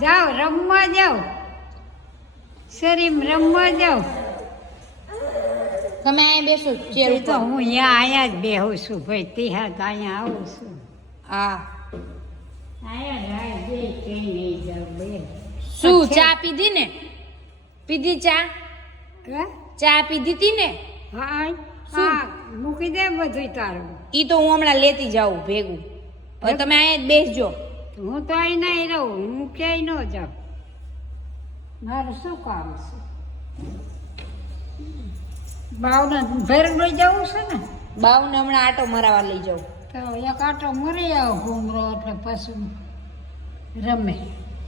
જાઓ રમવા જાઓ. શરીમ રમવા જાઓ. તમે અહીંયા બેસો ચેર તો હું અહીંયા અહીંયા જ બેહું છું ભાઈ. તિહાર તો અહીંયા આવું છું. હા. અહીંયા રાહ જોઈ કઈ નહીં જાઉં બે. શું ચા પીધી ને? પીધી ચા? ચા પીધી હતી ને? હા હા. મૂકી દે બધું તારું. ઈ તો હું હમણાં લેતી જાઉં ભેગું. હવે તમે અહીંયા જ બેસજો. હું તો અહીં નહીં રહું હું ક્યાંય ન જાઉં. મારું શું કામ છે? બાવને ભેર લઈ જવું છે ને? બાવને હમણાં આટો મરાવા લઈ જાઉં. તો એક આટો મરી આવો ઘૂમરો એટલે પાછું રમે.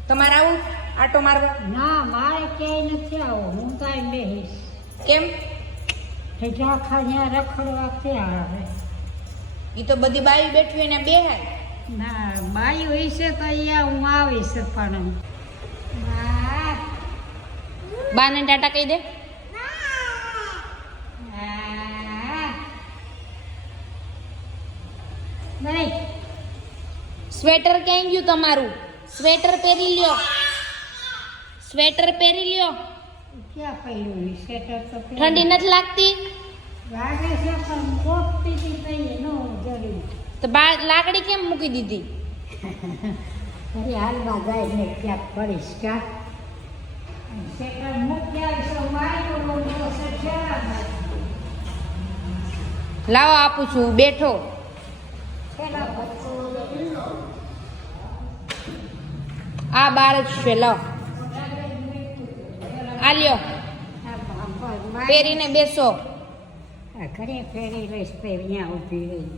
તમારે આવું? આટો મારવા? ના મારે ક્યાંય નથી આવો હું તો અહીં બેહીશ. કેમ? એટલે આખા ત્યાં રખડવા ક્યાં આવે. એ તો બધી બાઈ બેઠવી હોય ને બેહાય. ના બાઈ હોય છે તો અહીંયા હું આવીશ પણ. બા, બાને ટાટા કહી દે. નહીં. સ્વેટર ક્યાં ગયું તમારું? સ્વેટર પહેરી લ્યો. સ્વેટર પહેરી લ્યો. ક્યાં સ્વેટર તો ઠંડી નથી લાગતી? તો લાકડી કેમ મૂકી દીધી? હાલમાં જાય ને ક્યાંક પડીશ લાવો આપું છું બેઠો. આ બાર જ છે લો આ લ્યો. પહેરીને બેસો. Academia Ferreira o Alpirei.